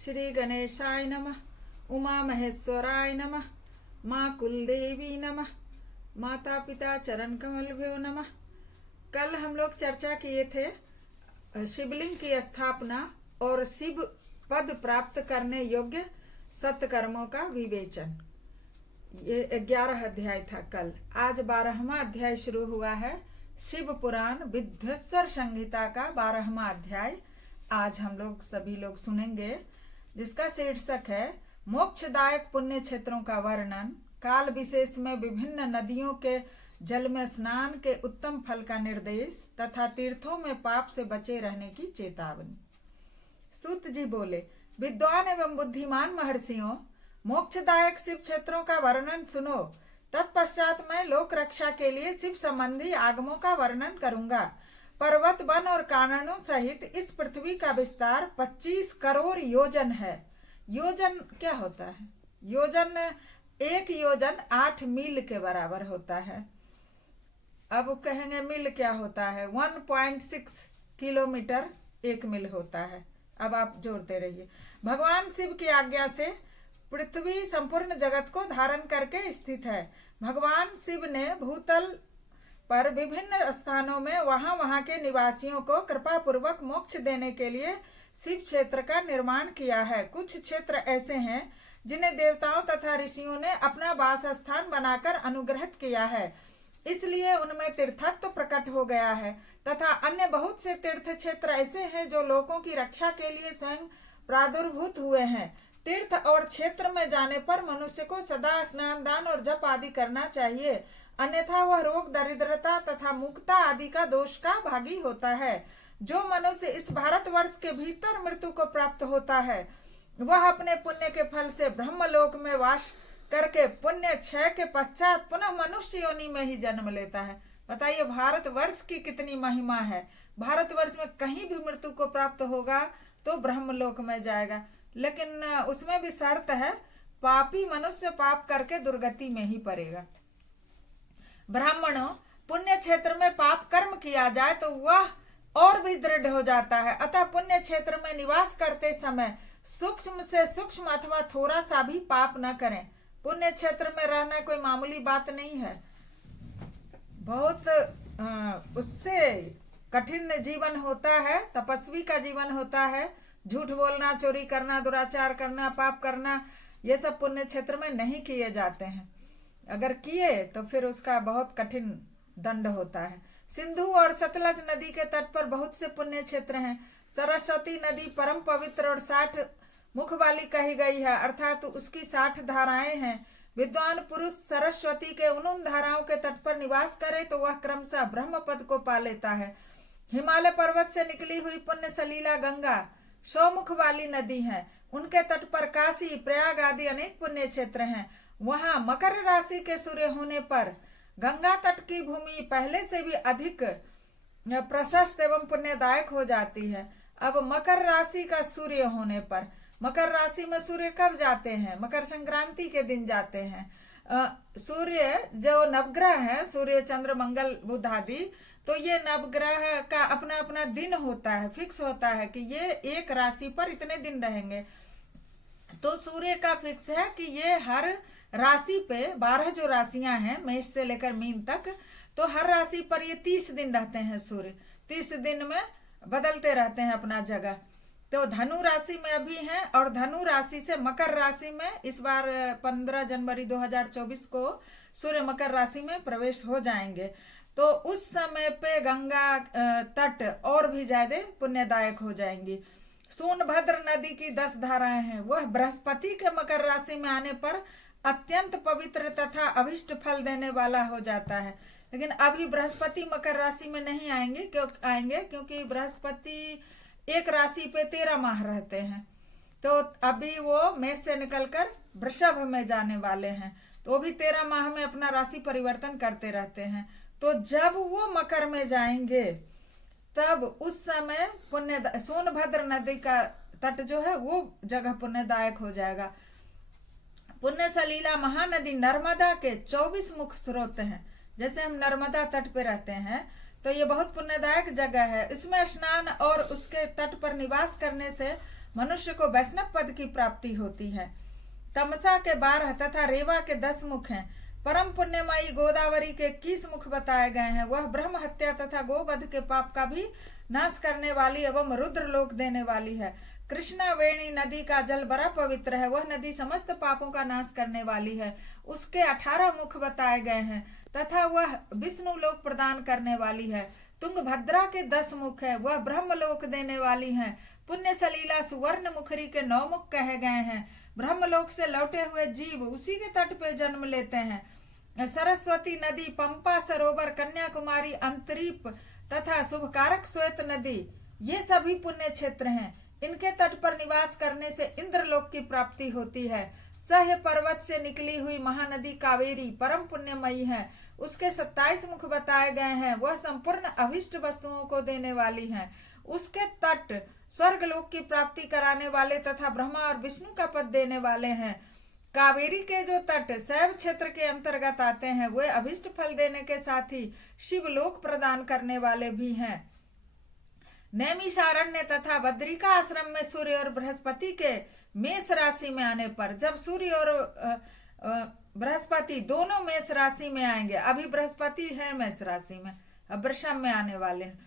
श्री गणेशाय नमः। उमा महेश्वराय नमः। माँ कुलदेवी नमः। माता पिता चरण कमलभ्यो नमः। कल हम लोग चर्चा किए थे शिवलिंग की स्थापना और शिव पद प्राप्त करने योग्य सत्कर्मों का विवेचन। ये 11 अध्याय था कल। आज 12वां अध्याय शुरू हुआ है। शिव पुराण विद्वेश्वर संहिता का 12वां अध्याय आज हम लोग सभी लोग सुनेंगे, जिसका शीर्षक है मोक्षदायक पुण्य क्षेत्रों का वर्णन, काल विशेष में विभिन्न नदियों के जल में स्नान के उत्तम फल का निर्देश तथा तीर्थों में पाप से बचे रहने की चेतावनी। सूत जी बोले, विद्वान एवं बुद्धिमान महर्षियों, मोक्षदायक शिव क्षेत्रों का वर्णन सुनो। तत्पश्चात मैं लोक रक्षा के लिए शिव संबंधी आगमों का वर्णन करूंगा। पर्वत, वन और काननों सहित इस पृथ्वी का विस्तार 25 करोड़ योजन है। योजन क्या होता है? योजन, एक योजन 8 मील के बराबर होता है। अब कहेंगे मील क्या होता है? 1.6 किलोमीटर 1 मील होता है। अब आप जोड़ते रहिए। भगवान शिव की आज्ञा से पृथ्वी संपूर्ण जगत को धारण करके स्थित है। भगवान शिव ने भूतल पर विभिन्न स्थानों में वहां के निवासियों को कृपा पूर्वक मोक्ष देने के लिए शिव क्षेत्र का निर्माण किया है। कुछ क्षेत्र ऐसे हैं जिन्हें देवताओं तथा ऋषियों ने अपना वास स्थान बनाकर अनुग्रहित किया है, इसलिए उनमें तीर्थत्व प्रकट हो गया है। तथा अन्य बहुत से तीर्थ क्षेत्र ऐसे हैं जो लोगों की रक्षा के लिए स्वयं प्रादुर्भूत हुए हैं। तीर्थ और क्षेत्र में जाने पर मनुष्य को सदा स्नान, दान और जप आदि करना चाहिए, अन्यथा वह रोग, दरिद्रता तथा मुक्ता आदि का दोष का भागी होता है। जो मनुष्य इस भारतवर्ष के भीतर मृत्यु को प्राप्त होता है, वह अपने पुण्य के फल से ब्रह्मलोक में वास करके पुण्य क्षय के पश्चात पुनः मनुष्य योनि में ही जन्म लेता है। बताइए भारतवर्ष की कितनी महिमा है। भारतवर्ष में कहीं भी मृत्यु को प्राप्त होगा तो ब्रह्मलोक में जाएगा, लेकिन उसमें भी शर्त है, पापी मनुष्य पाप करके दुर्गति में ही पड़ेगा। ब्राह्मणों, पुण्य क्षेत्र में पाप कर्म किया जाए तो वह और भी दृढ़ हो जाता है। अतः पुण्य क्षेत्र में निवास करते समय सूक्ष्म से सूक्ष्म अथवा थोड़ा सा भी पाप न करें। पुण्य क्षेत्र में रहना कोई मामूली बात नहीं है। बहुत उससे कठिन जीवन होता है, तपस्वी का जीवन होता है। झूठ बोलना, चोरी करना, दुराचार करना, पाप करना, ये सब पुण्य क्षेत्र में नहीं किए जाते हैं। अगर किए तो फिर उसका बहुत कठिन दंड होता है। सिंधु और सतलज नदी के तट पर बहुत से पुण्य क्षेत्र हैं। सरस्वती नदी परम पवित्र और 60 मुख वाली कही गई है, अर्थात उसकी 60 धाराएं हैं। विद्वान पुरुष सरस्वती के उन धाराओं के तट पर निवास करे तो वह क्रमशः ब्रह्म पद को पा लेता है। हिमालय पर्वत से निकली हुई पुण्य सलीला गंगा 100 मुख वाली नदी है। उनके तट पर काशी, प्रयाग आदि अनेक पुण्य क्षेत्र हैं। वहां मकर राशि के सूर्य होने पर गंगा तट की भूमि पहले से भी अधिक प्रशस्त एवं पुण्यदायक हो जाती है। अब मकर राशि का सूर्य होने पर, मकर राशि में सूर्य कब जाते हैं? मकर संक्रांति के दिन जाते हैं। सूर्य जो नवग्रह है, सूर्य, चंद्र, मंगल, बुध आदि, तो ये नवग्रह का अपना अपना दिन होता है, फिक्स होता है कि ये एक राशि पर इतने दिन रहेंगे। तो सूर्य का फिक्स है कि ये हर राशि पे 12 जो राशियां हैं, मेष से लेकर मीन तक, तो हर राशि पर ये 30 दिन रहते हैं। सूर्य 30 दिन में बदलते रहते हैं अपना जगह। तो धनु राशि में अभी हैं और धनु राशि से मकर राशि में इस बार 15 जनवरी 2024 को सूर्य मकर राशि में प्रवेश हो जाएंगे। तो उस समय पे गंगा तट और भी ज्यादा पुण्यदायक हो जाएंगी। सोनभद्र नदी की 10 धाराएं हैं। वह बृहस्पति के मकर राशि में आने पर अत्यंत पवित्र तथा अभिष्ट फल देने वाला हो जाता है। लेकिन अभी बृहस्पति मकर राशि में नहीं आएंगे, क्योंकि बृहस्पति एक राशि पे 13 माह रहते हैं। तो अभी वो मेष से निकलकर वृषभ में जाने वाले हैं, तो वो भी 13 माह में अपना राशि परिवर्तन करते रहते हैं। तो जब वो मकर में जाएंगे तब उस समय सोनभद्र नदी का तट जो है वो जगह पुण्यदायक हो जाएगा। पुण्य सलीला महानदी नर्मदा के 24 मुख स्रोत हैं। जैसे हम नर्मदा तट पे रहते हैं तो ये बहुत पुण्यदायक जगह है। इसमें स्नान और उसके तट पर निवास करने से मनुष्य को वैष्णव पद की प्राप्ति होती है। तमसा के 12 तथा रेवा के 10 मुख हैं। परम पुण्यमयी गोदावरी के 21 मुख बताए गए हैं। वह ब्रह्म हत्या तथा गोवध के पाप का भी नाश करने वाली एवं रुद्र लोक देने वाली है। कृष्णा वेणी नदी का जल बड़ा पवित्र है। वह नदी समस्त पापों का नाश करने वाली है। उसके 18 मुख बताए गए हैं तथा वह विष्णु लोक प्रदान करने वाली है। तुंगभद्रा के 10 मुख है। वह ब्रह्म लोक देने वाली है। पुण्य सलीला सुवर्ण मुखरी के 9 मुख कहे गए हैं। ब्रह्मलोक से लौटे हुए जीव उसी के तट पे जन्म लेते हैं। सरस्वती नदी, पंपा सरोवर, कन्याकुमारी, अंतरीप तथा शुभकारक श्वेत नदी, ये सभी पुण्य क्षेत्र हैं। इनके तट पर निवास करने से इंद्रलोक की प्राप्ति होती है। सह्य पर्वत से निकली हुई महानदी कावेरी परम पुण्यमयी है। उसके 27 मुख बताए गए हैं। वह संपूर्ण अभिष्ट वस्तुओं को देने वाली है। उसके तट स्वर्ग लोक की प्राप्ति कराने वाले तथा ब्रह्मा और विष्णु का पद देने वाले हैं। कावेरी के जो तट शैव क्षेत्र के अंतर्गत आते हैं वे अभिष्ट फल देने के साथ ही शिवलोक प्रदान करने वाले भी हैं। नैमिषारण्य तथा बद्रिका आश्रम में सूर्य और बृहस्पति के मेष राशि में आने पर, जब सूर्य और बृहस्पति दोनों मेष राशि में आएंगे, अभी बृहस्पति है मेष राशि में, अब वृषभ में आने वाले हैं,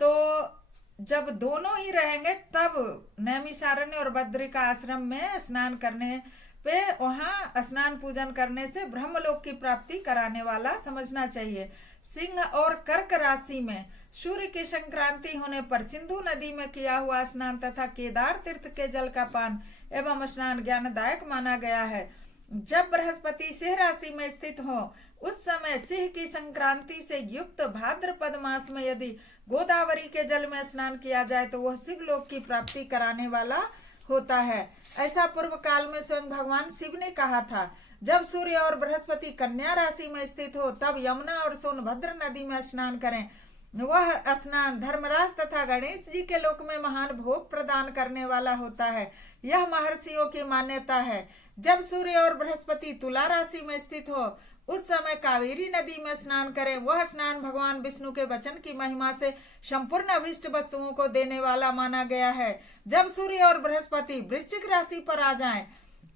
तो जब दोनों ही रहेंगे तब नैमिषारण्य और बद्रिका आश्रम में स्नान करने पे, वहां स्नान पूजन करने से ब्रह्मलोक की प्राप्ति कराने वाला समझना चाहिए। सिंह और कर्क राशि में सूर्य की संक्रांति होने पर सिंधु नदी में किया हुआ स्नान तथा केदार तीर्थ के जल का पान एवं स्नान ज्ञानदायक माना गया है। जब बृहस्पति सिंह राशि में स्थित हो उस समय सिंह की संक्रांति से युक्त भाद्रपद मास में यदि गोदावरी के जल में स्नान किया जाए तो वह शिवलोक की प्राप्ति कराने वाला होता है। ऐसा पूर्व काल में स्वयं भगवान शिव ने कहा था। जब सूर्य और बृहस्पति कन्या राशि में स्थित हो तब यमुना और सोनभद्र नदी में स्नान करें। वह स्नान धर्मराज तथा गणेश जी के लोक में महान भोग प्रदान करने वाला होता है। यह महर्षियों की मान्यता है। जब सूर्य और बृहस्पति तुला राशि में स्थित हो उस समय कावेरी नदी में स्नान करें। वह स्नान भगवान विष्णु के वचन की महिमा से संपूर्ण अभिष्ट वस्तुओं को देने वाला माना गया है। जब सूर्य और बृहस्पति वृश्चिक राशि पर आ जाएं,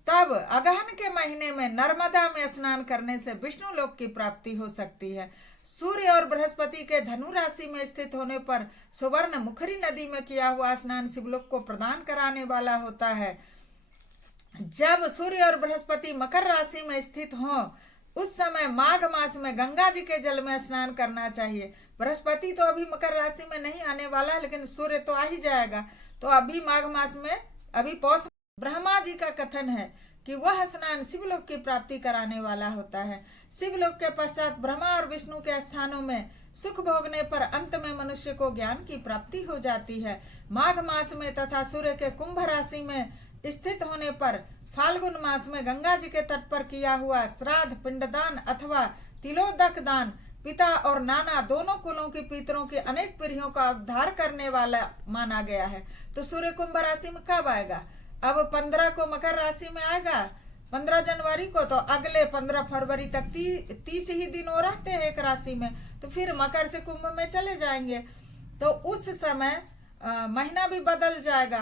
तब अगहन के महीने में नर्मदा में स्नान करने से विष्णु लोक की प्राप्ति हो सकती है। सूर्य और बृहस्पति के धनु राशि में स्थित होने पर सुवर्ण मुखरी नदी में किया हुआ स्नान शिवलोक को प्रदान कराने वाला होता है। जब सूर्य और बृहस्पति मकर राशि में स्थित हो उस समय माघ मास में गंगा जी के जल में स्नान करना चाहिए। बृहस्पति तो अभी मकर राशि में नहीं आने वाला है, लेकिन सूर्य तो आ ही जाएगा, तो अभी माघ मास में, अभी पौष, ब्रह्मा जी का कथन है कि वह स्नान शिवलोक की प्राप्ति कराने वाला होता है। शिवलोक के पश्चात ब्रह्मा और विष्णु के स्थानों में सुख भोगने पर अंत में मनुष्य को ज्ञान की प्राप्ति हो जाती है। माघ मास में तथा सूर्य के कुंभ राशि में स्थित होने पर फाल्गुन मास में गंगा जी के तट पर किया हुआ श्राद्ध, पिंडदान अथवा तिलोदक दान पिता और नाना दोनों कुलों के पितरों की अनेक पीढ़ियों का उद्धार करने वाला माना गया है। तो सूर्य कुंभ राशि में कब आएगा? अब 15 को मकर राशि में आएगा, 15 जनवरी को, तो अगले 15 फरवरी तक 30 ही दिन और रहते हैं एक राशि में, तो फिर मकर से कुंभ में चले जाएंगे। तो उस समय महीना भी बदल जाएगा,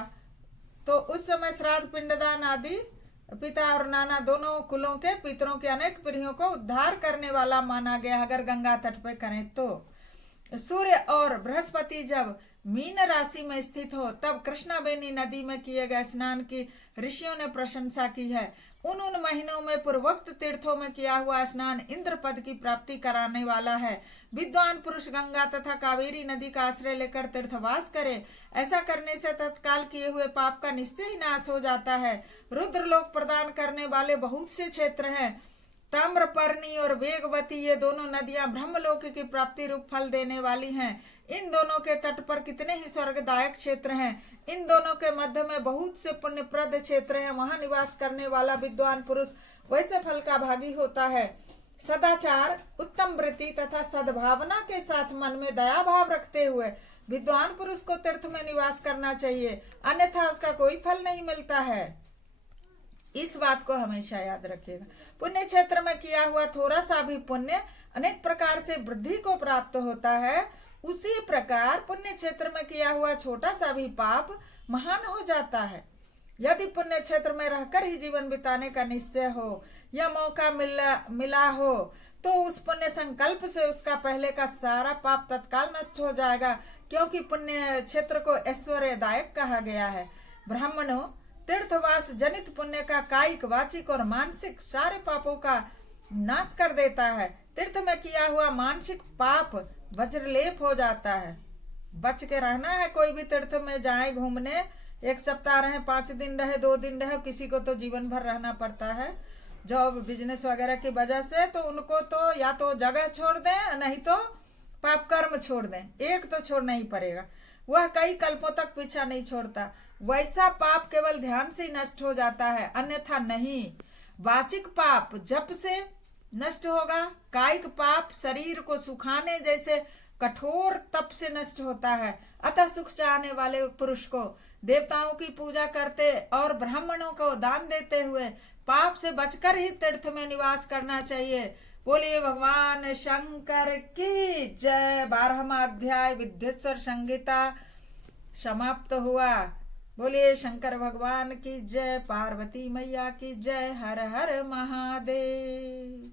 तो उस समय श्राद्ध, पिंडदान आदि पिता और नाना दोनों कुलों के पितरों के अनेक पीढ़ियों को उद्धार करने वाला माना गया अगर गंगा तट पर करें तो। सूर्य और बृहस्पति जब मीन राशि में स्थित हो तब कृष्णावेणी नदी में किए गए स्नान की ऋषियों ने प्रशंसा की है। उन महीनों में पूर्वोक्त तीर्थों में किया हुआ स्नान इंद्र पद की प्राप्ति कराने वाला है। विद्वान पुरुष गंगा तथा कावेरी नदी का आश्रय लेकर तीर्थवास करे। ऐसा करने से तत्काल किए हुए पाप का निश्चय ही नाश हो जाता है। रुद्रलोक प्रदान करने वाले बहुत से क्षेत्र हैं। ताम्रपर्णी और वेगवती ये दोनों नदियां ब्रह्मलोक की प्राप्ति रूप फल देने वाली हैं। इन दोनों के तट पर कितने ही स्वर्गदायक क्षेत्र हैं। इन दोनों के मध्य में बहुत से पुण्यप्रद क्षेत्र हैं। वहां निवास करने वाला विद्वान पुरुष वैसे फल का भागी होता है। सदाचार, उत्तम वृत्ति तथा सद्भावना के साथ मन में दया भाव रखते हुए विद्वान पुरुष को तीर्थ में निवास करना चाहिए, अन्यथा उसका कोई फल नहीं मिलता है। इस बात को हमेशा याद रखिएगा। पुण्य क्षेत्र में किया हुआ थोड़ा सा भी पुण्य अनेक प्रकार से वृद्धि को प्राप्त होता है। उसी प्रकार पुण्य क्षेत्र में किया हुआ छोटा सा भी पाप महान हो जाता है। यदि पुण्य क्षेत्र में रहकर ही जीवन बिताने का निश्चय हो या मौका मिला हो तो उस पुण्य संकल्प से उसका पहले का सारा पाप तत्काल नष्ट हो जाएगा, क्योंकि पुण्य क्षेत्र को ऐश्वर्यदायक कहा गया है। ब्राह्मणों, तीर्थवास जनित पुण्य का कायिक, वाचिक और मानसिक सारे पापों का नाश कर देता है। तीर्थ में किया हुआ मानसिक पाप वज्रलेप हो जाता है। बच के रहना है। कोई भी तीर्थ में जाए घूमने, 1 सप्ताह रहे, 5 दिन रहे, 2 दिन रहे, किसी को तो जीवन भर रहना पड़ता है जॉब बिजनेस वगैरह की वजह से, तो उनको तो या तो जगह छोड़ दें, नहीं तो पाप कर्म छोड़ दें। एक तो छोड़ना ही पड़ेगा। वह कई कल्पों तक पीछा नहीं छोड़ता। वैसा पाप केवल ध्यान से ही नष्ट हो जाता है, अन्यथा नहीं। वाचिक पाप जप से नष्ट होगा। कायिक पाप शरीर को सुखाने जैसे कठोर तप से नष्ट होता है। अतः सुख चाहने वाले पुरुष को देवताओं की पूजा करते और ब्राह्मणों को दान देते हुए पाप से बचकर ही तीर्थ में निवास करना चाहिए। बोलिए भगवान शंकर की जय। 12वां अध्याय विद्येश्वर संहिता समाप्त हुआ। बोलिए शंकर भगवान की जय, पार्वती मैया की जय। हर हर महादेव।